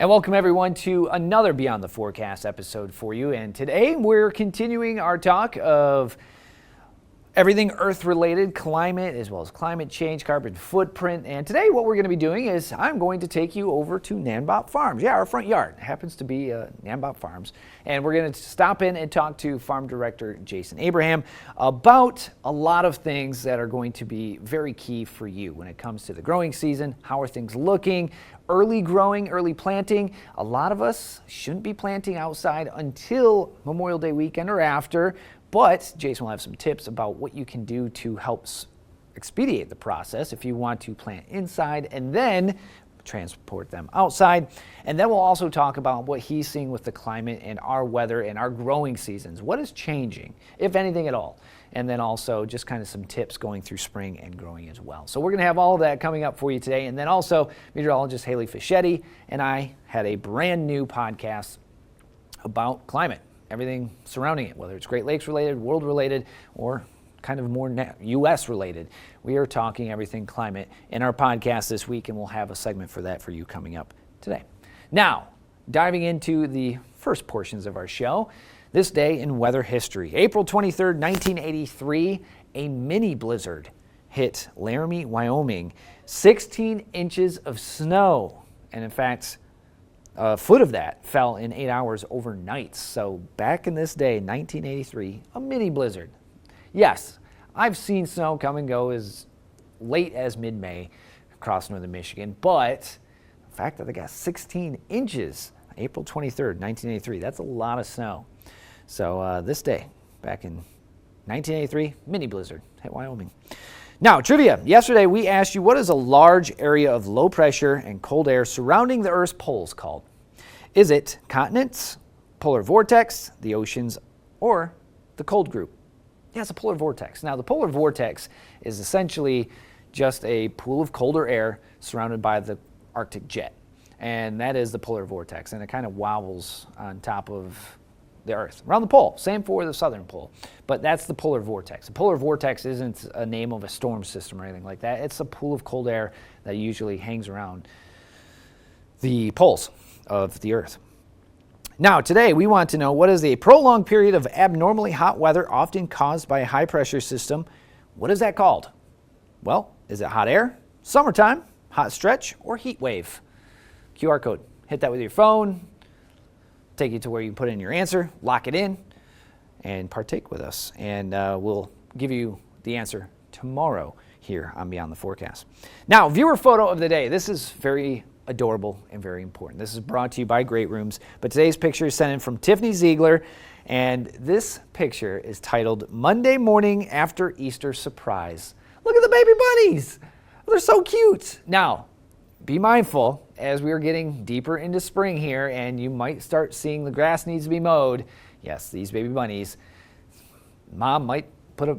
And welcome everyone to another Beyond the Forecast episode for you. And today we're continuing our talk of everything Earth-related, climate, as well as climate change, carbon footprint. And today what we're going to be doing is I'm going to take you over to Nanbop Farms. Yeah, our front yard happens to be Nanbop Farms. And we're going to stop in and talk to Farm Director Jason Abraham about a lot of things that are going to be very key for you when it comes to the growing season. How are things looking? Early growing, early planting. A lot of us shouldn't be planting outside until Memorial Day weekend or after. But Jason will have some tips about what you can do to help expedite the process if you want to plant inside and then transport them outside. And then we'll also talk about what he's seeing with the climate and our weather and our growing seasons. What is changing, if anything at all? And then also just kind of some tips going through spring and growing as well. So we're going to have all of that coming up for you today. And then also meteorologist Haley Fischetti and I had a brand new podcast about climate. Everything surrounding it, whether it's Great Lakes related, world related, or kind of more U.S. related. We are talking everything climate in our podcast this week, and we'll have a segment for that for you coming up today. Now, diving into the first portions of our show, this day in weather history. April 23rd, 1983, a mini blizzard hit Laramie, Wyoming. 16 inches of snow, and in fact, a foot of that fell in 8 hours overnight. So back in this day, 1983, a mini blizzard. Yes, I've seen snow come and go as late as mid-May across northern Michigan, but the fact that they got 16 inches, April 23rd, 1983, that's a lot of snow. So this day, back in 1983, mini blizzard hit Wyoming. Now, trivia. Yesterday, we asked you, what is a large area of low pressure and cold air surrounding the Earth's poles called? Is it continents, polar vortex, the oceans, or the cold group? Yeah, it's a polar vortex. Now, the polar vortex is essentially just a pool of colder air surrounded by the Arctic jet. And that is the polar vortex. And it kind of wobbles on top of the Earth, around the pole. Same for the southern pole. But that's the polar vortex. The polar vortex isn't a name of a storm system or anything like that. It's a pool of cold air that usually hangs around the poles of the Earth. Now, today we want to know, what is a prolonged period of abnormally hot weather often caused by a high pressure system? What is that called? Well, is it hot air, summertime, hot stretch, or heat wave? QR code. Hit that with your phone. Take you to where you put in your answer, lock it in, and partake with us. And we'll give you the answer tomorrow here on Beyond the Forecast. Now, viewer photo of the day. This is very adorable and very important. This is brought to you by Great Rooms, but today's picture is sent in from Tiffany Ziegler, and this picture is titled Monday Morning After Easter Surprise. Look at the baby bunnies. They're so cute. Now, be mindful as we are getting deeper into spring here, and you might start seeing the grass needs to be mowed. Yes, these baby bunnies. Mom might put a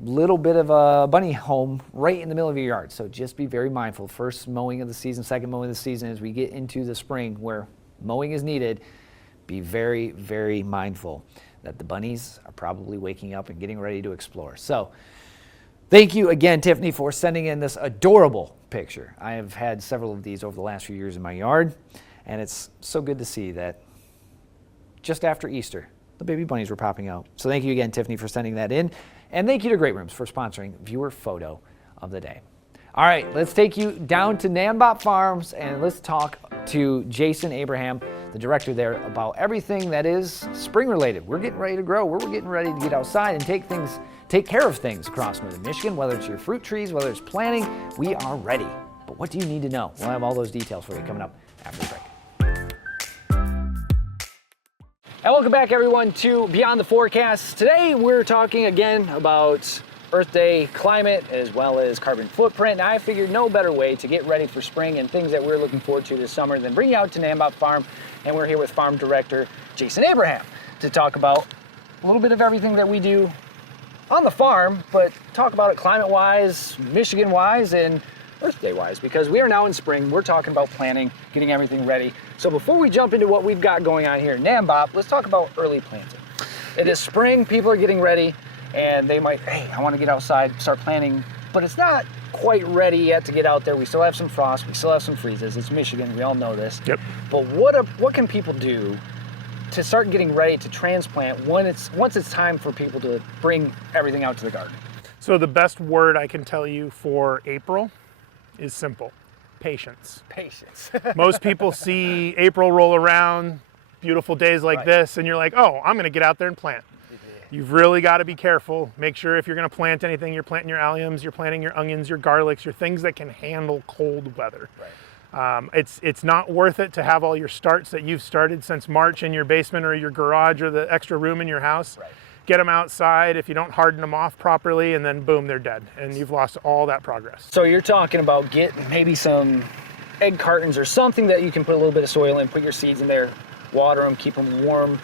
little bit of a bunny home right in the middle of your yard. So just be very mindful. First mowing of the season, second mowing of the season, as we get into the spring where mowing is needed, be very, very mindful that the bunnies are probably waking up and getting ready to explore. So thank you again, Tiffany, for sending in this adorable picture. I have had several of these over the last few years in my yard, and it's so good to see that just after Easter, the baby bunnies were popping out. So thank you again, Tiffany, for sending that in. And thank you to Great Rooms for sponsoring viewer photo of the day. All right, let's take you down to Nanbop Farms and let's talk to Jason Abraham, the director there, about everything that is spring related. We're getting ready to grow. We're getting ready to get outside and take care of things across northern Michigan, whether it's your fruit trees, whether it's planting, we are ready. But what do you need to know? We'll have all those details for you coming up after the break. And welcome back, everyone, to Beyond the Forecast. Today we're talking again about Earth Day climate as well as carbon footprint. And I figured no better way to get ready for spring and things that we're looking forward to this summer than bring you out to Nanbop Farm. And we're here with Farm Director Jason Abraham to talk about a little bit of everything that we do on the farm, but talk about it climate-wise, Michigan-wise, and Earth Day-wise, because we are now in spring. We're talking about planting, getting everything ready. So before we jump into what we've got going on here in Nanbop, let's talk about early planting. It is spring, people are getting ready, and they might, hey, I want to get outside, start planting, but it's not quite ready yet to get out there. We still have some frost. We still have some freezes. It's Michigan. We all know this. Yep. But what can people do to start getting ready to transplant once it's time for people to bring everything out to the garden? So the best word I can tell you for April is simple: patience. Patience. Most people see April roll around, beautiful days like this, and you're like, oh, I'm going to get out there and plant. You've really got to be careful. Make sure if you're going to plant anything, you're planting your alliums, you're planting your onions, your garlics, your things that can handle cold weather. It's not worth it to have all your starts that you've started since March in your basement or your garage or the extra room in your house. Get them outside if you don't harden them off properly, and then boom, they're dead, and you've lost all that progress. So you're talking about getting maybe some egg cartons or something that you can put a little bit of soil in, put your seeds in there, water them, keep them warm,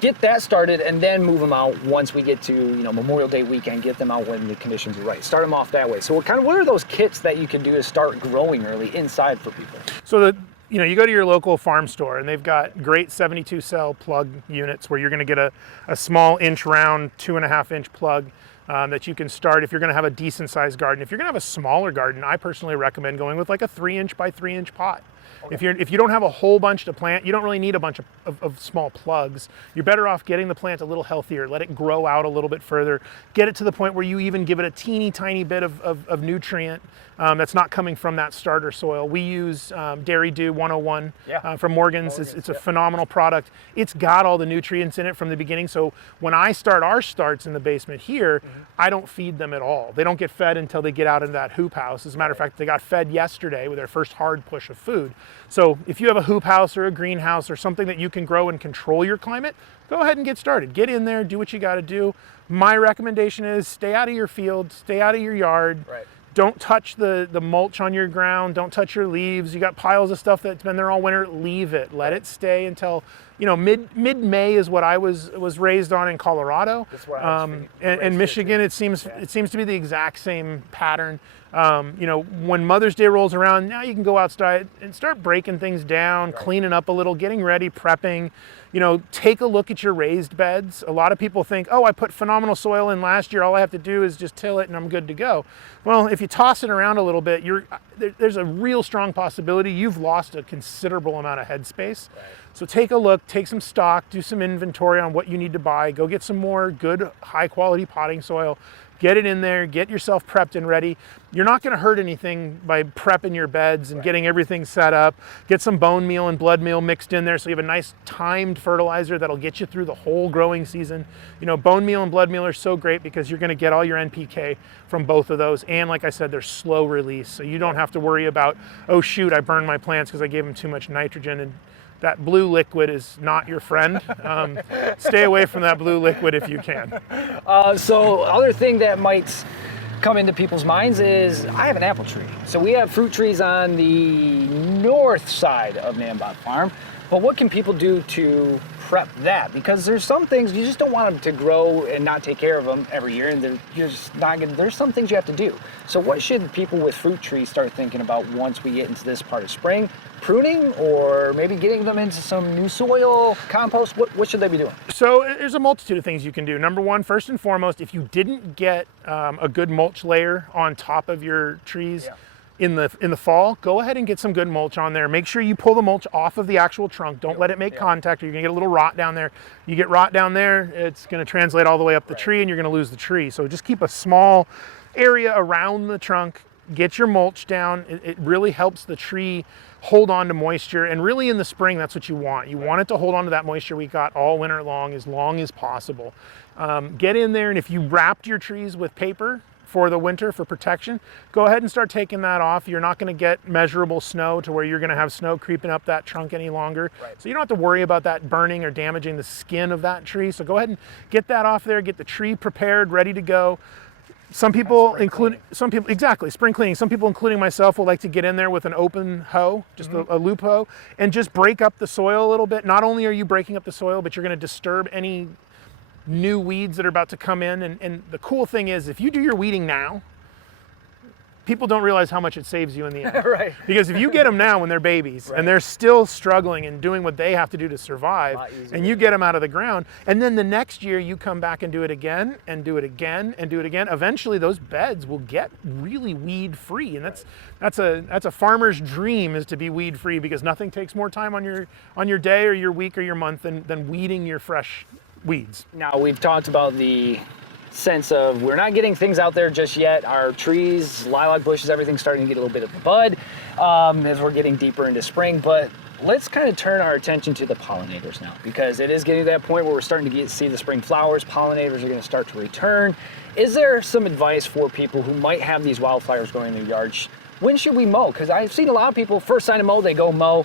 get that started, and then move them out once we get to Memorial Day weekend. Get them out when the conditions are right. Start them off that way. So what are those kits that you can do to start growing early inside for people? So you go to your local farm store, and they've got great 72 cell plug units where you're going to get a small inch round, 2.5 inch plug that you can start if you're going to have a decent sized garden. If you're going to have a smaller garden, I personally recommend going with like a 3 inch by 3 inch pot. Okay. If you don't have a whole bunch to plant, you don't really need a bunch of small plugs. You're better off getting the plant a little healthier, let it grow out a little bit further, get it to the point where you even give it a teeny tiny bit of nutrient that's not coming from that starter soil. We use Dairy Dew 101 from Morgan's. It's a phenomenal product. It's got all the nutrients in it from the beginning. So when I start our starts in the basement here, I don't feed them at all. They don't get fed until they get out into that hoop house. As a matter of fact, they got fed yesterday with their first hard push of food. So if you have a hoop house or a greenhouse or something that you can grow and control your climate, go ahead and get started. Get in there, do what you got to do. My recommendation is stay out of your field, stay out of your yard. Don't touch the mulch on your ground. Don't touch your leaves. You got piles of stuff that's been there all winter. Leave it. Let it stay until mid-May is what I was raised on in Colorado. That's what I was and Michigan, it seems to be the exact same pattern. When Mother's Day rolls around, now you can go outside and start breaking things down, cleaning up a little, getting ready, prepping. Take a look at your raised beds. A lot of people think, oh, I put phenomenal soil in last year. All I have to do is just till it and I'm good to go. Well, if you toss it around a little bit, there's a real strong possibility you've lost a considerable amount of headspace. So take a look, take some stock, do some inventory on what you need to buy. Go get some more good, high quality potting soil. Get it in there, get yourself prepped and ready. You're not going to hurt anything by prepping your beds and getting everything set up. Get some bone meal and blood meal mixed in there so you have a nice timed fertilizer that'll get you through the whole growing season. Bone meal and blood meal are so great because you're going to get all your NPK from both of those. And like I said, they're slow release. So you don't have to worry about, oh shoot, I burned my plants because I gave them too much nitrogen. And that blue liquid is not your friend. Stay away from that blue liquid if you can. So other thing that might come into people's minds is I have an apple tree. So we have fruit trees on the north side of Nanbop Farm. But what can people do to prep that? Because there's some things you just don't want them to grow and not take care of them every year, and you're just not gonna. There's some things you have to do. So what should people with fruit trees start thinking about once we get into this part of spring? Pruning, or maybe getting them into some new soil, compost? What should they be doing? So there's a multitude of things you can do. Number one, first and foremost, if you didn't get a good mulch layer on top of your trees in the fall, go ahead and get some good mulch on there. Make sure you pull the mulch off of the actual trunk. Don't let it make contact, or you're gonna get a little rot down there. You get rot down there, it's gonna translate all the way up the tree and you're gonna lose the tree. So just keep a small area around the trunk, get your mulch down. It really helps the tree hold on to moisture, and really in the spring, that's what you want. You want it to hold on to that moisture we got all winter long as possible. Get in there, and if you wrapped your trees with paper for the winter for protection, go ahead and start taking that off. You're not gonna get measurable snow to where you're gonna have snow creeping up that trunk any longer. So you don't have to worry about that burning or damaging the skin of that tree. So go ahead and get that off there, get the tree prepared, ready to go. Some people, exactly, spring cleaning. Some people, including myself, will like to get in there with an open hoe, just a loop hoe, and just break up the soil a little bit. Not only are you breaking up the soil, but you're gonna disturb any new weeds that are about to come in. And the cool thing is, if you do your weeding now, people don't realize how much it saves you in the end. Right. Because if you get them now when they're babies and they're still struggling and doing what they have to do to survive, and you get them out of the ground, and then the next year you come back and do it again and do it again and do it again, eventually those beds will get really weed free. And that's a farmer's dream, is to be weed free, because nothing takes more time on your day or your week or your month than weeding your fresh weeds. Now, we've talked about the sense of we're not getting things out there just yet. Our trees, lilac bushes, everything's starting to get a little bit of a bud as we're getting deeper into spring. But let's kind of turn our attention to the pollinators now, because it is getting to that point where we're starting to see the spring flowers. Pollinators are going to start to return. Is there some advice for people who might have these wildflowers growing in their yards? When should we mow? Because I've seen a lot of people, first sign of mow, they go mow.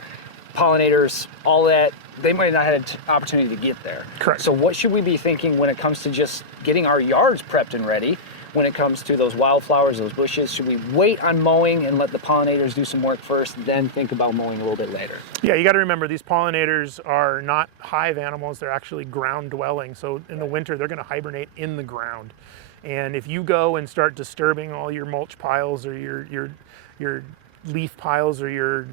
Pollinators, all that, they might not have an opportunity to get there. Correct. So what should we be thinking when it comes to just getting our yards prepped and ready? When it comes to those wildflowers, those bushes, should we wait on mowing and let the pollinators do some work first, then think about mowing a little bit later? Yeah, you got to remember, these pollinators are not hive animals. They're actually ground dwelling. So in the winter, they're going to hibernate in the ground. And if you go and start disturbing all your mulch piles or your leaf piles or your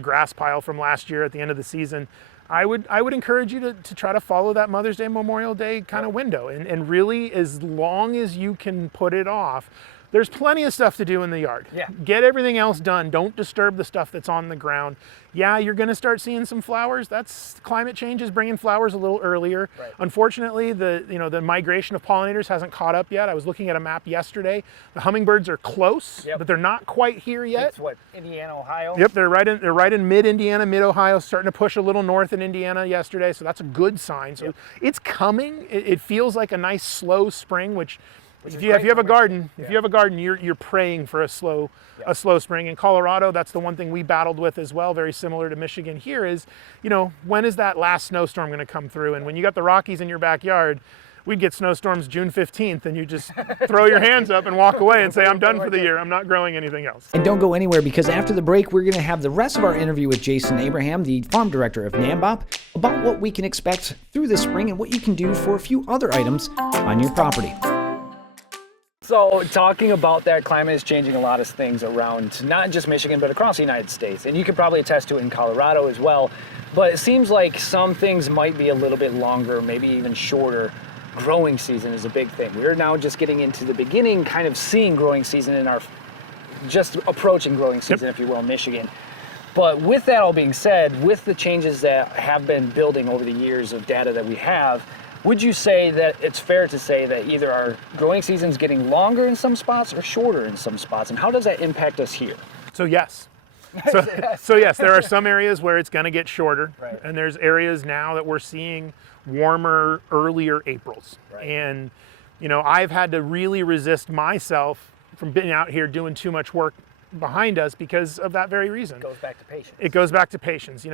grass pile from last year at the end of the season, I would encourage you to try to follow that Mother's Day, Memorial Day kind of window. And really, as long as you can put it off, there's plenty of stuff to do in the yard. Yeah. Get everything else done. Don't disturb the stuff that's on the ground. Yeah, you're going to start seeing some flowers. That's climate change is bringing flowers a little earlier. Right. Unfortunately, the migration of pollinators hasn't caught up yet. I was looking at a map yesterday. The hummingbirds are close, but they're not quite here yet. It's what, Indiana, Ohio? Yep, they're right in mid-Indiana, mid-Ohio, starting to push a little north in Indiana yesterday, so that's a good sign. So it's coming. It feels like a nice slow spring, which if you have a garden, you're praying for a slow spring. In Colorado, that's the one thing we battled with as well, very similar to Michigan here, is, when is that last snowstorm going to come through? And when you got the Rockies in your backyard, we'd get snowstorms June 15th, and you just throw your hands up and walk away and say, I'm done for the year. I'm not growing anything else. And don't go anywhere, because after the break, we're going to have the rest of our interview with Jason Abraham, the farm director of Nanbop, about what we can expect through the spring and what you can do for a few other items on your property. So talking about that, climate is changing a lot of things around not just Michigan, but across the United States. And you can probably attest to it in Colorado as well. But it seems like some things might be a little bit longer, maybe even shorter. Growing season is a big thing. We're now just getting into the beginning, kind of seeing growing season in our, just approaching growing season, if you will, in Michigan. But with that all being said, with the changes that have been building over the years of data that we have, would you say that it's fair to say that either our growing season's getting longer in some spots or shorter in some spots? And how does that impact us here? So yes. So yes, there are some areas where it's going to get shorter, and there's areas now that we're seeing warmer, earlier Aprils. And, I've had to really resist myself from being out here doing too much work behind us because of that very reason. It goes back to patience. It goes back to patience.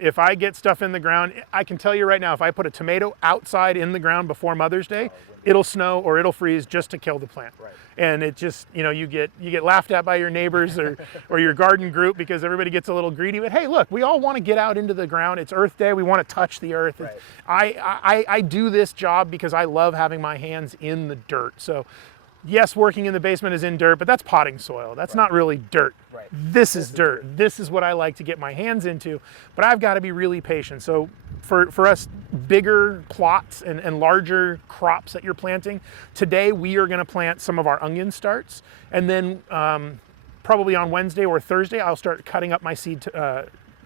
If I get stuff in the ground, I can tell you right now, if I put a tomato outside in the ground before Mother's Day, it'll snow or it'll freeze just to kill the plant. And it just, you get laughed at by your neighbors or your garden group because everybody gets a little greedy. But hey, look, we all want to get out into the ground. It's Earth Day. We want to touch the earth. I do this job because I love having my hands in the dirt. So yes, working in the basement is in dirt, but that's potting soil. That's not really dirt. This is dirt. This is what I like to get my hands into, but I've got to be really patient. So for us bigger plots and larger crops that you're planting, today we are going to plant some of our onion starts, and then probably on Wednesday or Thursday, I'll start cutting up my seed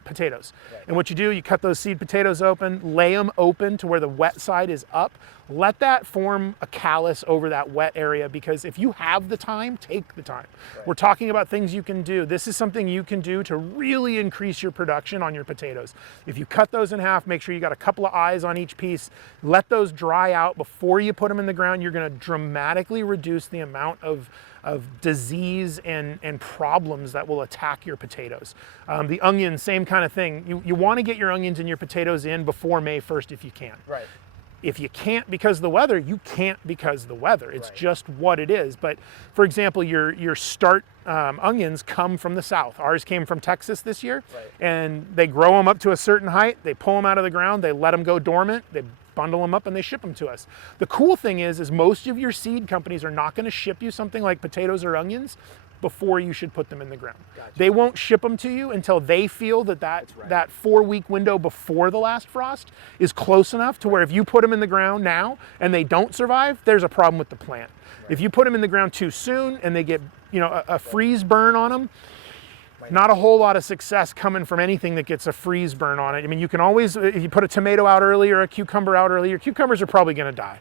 potatoes. And what you do, you cut those seed potatoes open, lay them open to where the wet side is up. Let that form a callus over that wet area, because if you have the time, take the time. We're talking about things you can do. This is something you can do to really increase your production on your potatoes. If you cut those in half, make sure you got a couple of eyes on each piece. Let those dry out before you put them in the ground. You're going to dramatically reduce the amount of disease and problems that will attack your potatoes. The onions, same kind of thing. You want to get your onions and your potatoes in before May 1st if you can. If you can't because of the weather, you can't because of the weather. It's just what it is. But for example, your start onions come from the south. Ours came from Texas this year, and they grow them up to a certain height. They pull them out of the ground. They let them go dormant. They bundle them up and they ship them to us. The cool thing is most of your seed companies are not going to ship you something like potatoes or onions before you should put them in the ground. They won't ship them to you until they feel that 4-week window before the last frost is close enough to where if you put them in the ground now and they don't survive, there's a problem with the plant. If you put them in the ground too soon and they get, you know, a freeze burn on them, not a whole lot of success coming from anything that gets a freeze burn on it. I mean, you can always, if you put a tomato out early or a cucumber out early, your cucumbers are probably going to die.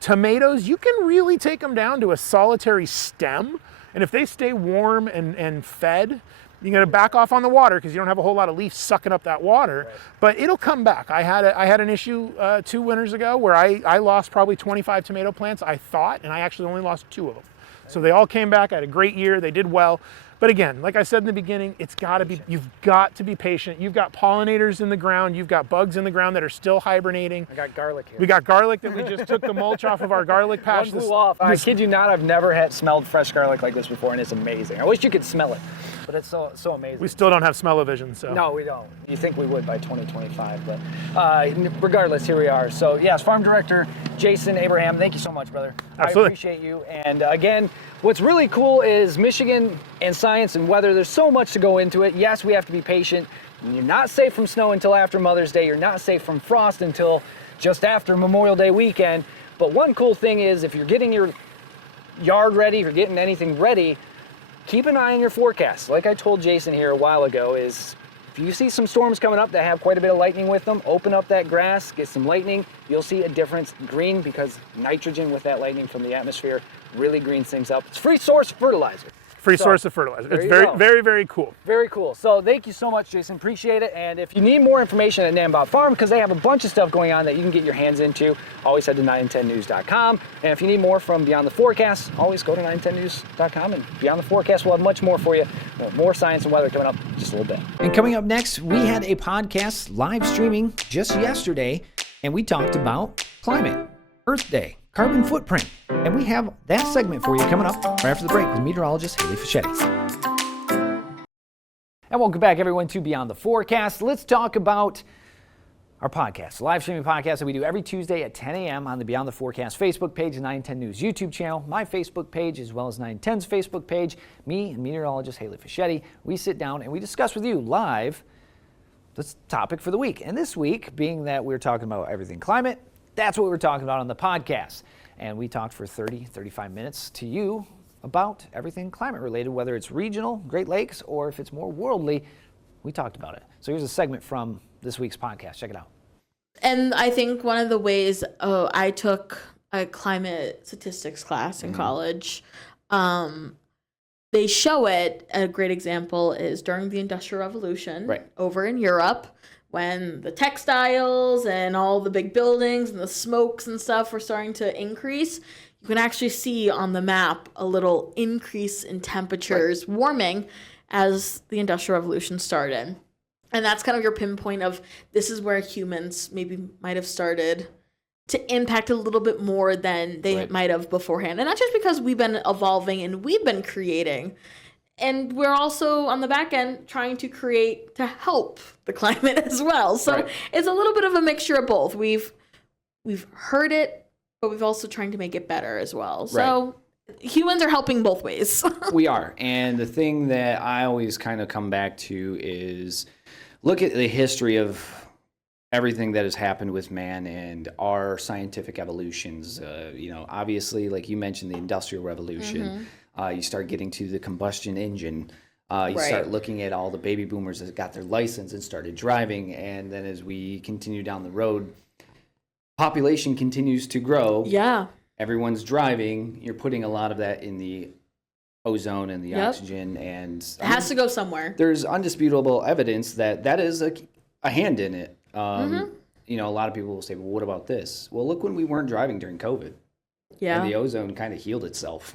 Tomatoes, you can really take them down to a solitary stem, and if they stay warm and fed, you're going to back off on the water because you don't have a whole lot of leaves sucking up that water, but it'll come back. I had an issue 2 winters ago where I lost probably 25 tomato plants, I thought, and I actually only lost 2 of them. So they all came back. I had a great year. They did well. But again, like I said in the beginning, you've got to be patient. You've got pollinators in the ground. You've got bugs in the ground that are still hibernating. I got garlic here. We got garlic that we just took the mulch off of our garlic patch. One blew off. I kid you not, I've never smelled fresh garlic like this before, and it's amazing. I wish you could smell it, but it's so amazing. We still don't have smell-o-vision, so. No, we don't. You think we would by 2025, but regardless, here we are. So yes, Farm Director Jason Abraham, thank you so much, brother. Absolutely. I appreciate you. And again, what's really cool is Michigan and science and weather. There's so much to go into it. Yes, we have to be patient. You're not safe from snow until after Mother's Day. You're not safe from frost until just after Memorial Day weekend. But one cool thing is if you're getting your yard ready, if you're getting anything ready, keep an eye on your forecast. Like I told Jason here a while ago, is if you see some storms coming up that have quite a bit of lightning with them, open up that grass, get some lightning. You'll see a difference. Green, because nitrogen with that lightning from the atmosphere really greens things up. It's a free source of fertilizer. Free source of fertilizer. It's very cool. Very cool. So thank you so much, Jason. Appreciate it. And if you need more information at Nanbop Farm, because they have a bunch of stuff going on that you can get your hands into, always head to 910news.com. And if you need more from Beyond the Forecast, always go to 910news.com. And Beyond the Forecast, we'll have much more for you. More science and weather coming up just a little bit. And coming up next, we had a podcast live streaming just yesterday, and we talked about climate, Earth Day, carbon footprint. And we have that segment for you coming up right after the break with meteorologist Haley Fischetti. And welcome back, everyone, to Beyond the Forecast. Let's talk about our podcast, live streaming podcast that we do every Tuesday at 10 a.m. on the Beyond the Forecast Facebook page, the 910 News YouTube channel, my Facebook page, as well as 910's Facebook page. Me and meteorologist Haley Fischetti, we sit down and we discuss with you live the topic for the week. And this week, being that we're talking about everything climate, that's what we're talking about on the podcast. And we talked for 35 minutes to you about everything climate related, whether it's regional, Great Lakes, or if it's more worldly, we talked about it. So here's a segment from this week's podcast. Check it out. And I think one of the ways, I took a climate statistics class in college. They show it, a great example is during the Industrial Revolution over in Europe, when the textiles and all the big buildings and the smokes and stuff were starting to increase. You can actually see on the map a little increase in temperatures warming as the Industrial Revolution started. And that's kind of your pinpoint of this is where humans maybe might have started to impact a little bit more than they might have beforehand. And not just because we've been evolving and we've been creating. And we're also on the back end trying to create to help the climate as well. So it's a little bit of a mixture of both. We've heard it, but we've also trying to make it better as well. So humans are helping both ways. We are. And the thing that I always kind of come back to is look at the history of everything that has happened with man and our scientific evolutions. Obviously, like you mentioned, the Industrial Revolution. You start getting to the combustion engine. You start looking at all the baby boomers that got their license and started driving. And then as we continue down the road, population continues to grow. Yeah. Everyone's driving. You're putting a lot of that in the ozone and the oxygen. And it has to go somewhere. There's undisputable evidence that is a hand in it. A lot of people will say, well, what about this? Well, look when we weren't driving during COVID. Yeah. And the ozone kind of healed itself.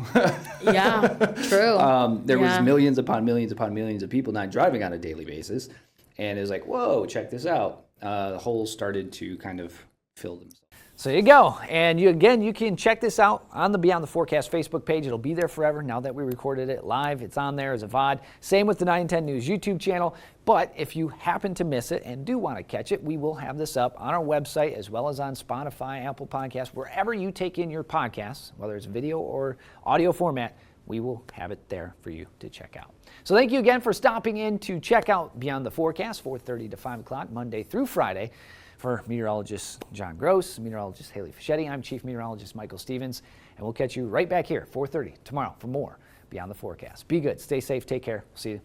Yeah, true. There was millions upon millions upon millions of people not driving on a daily basis. And it was like, whoa, check this out. The holes started to kind of fill themselves. So there you go. And you can check this out on the Beyond the Forecast Facebook page. It'll be there forever. Now that we recorded it live, it's on there as a VOD. Same with the 910 News YouTube channel. But if you happen to miss it and do want to catch it, we will have this up on our website as well as on Spotify, Apple Podcasts, wherever you take in your podcasts, whether it's video or audio format. we will have it there for you to check out. So thank you again for stopping in to check out Beyond the Forecast, 4:30 to 5 o'clock, Monday through Friday. For meteorologist John Gross, meteorologist Haley Fischetti, I'm Chief Meteorologist Michael Stevens, and we'll catch you right back here, 4:30 tomorrow for more Beyond the Forecast. Be good, stay safe, take care. See you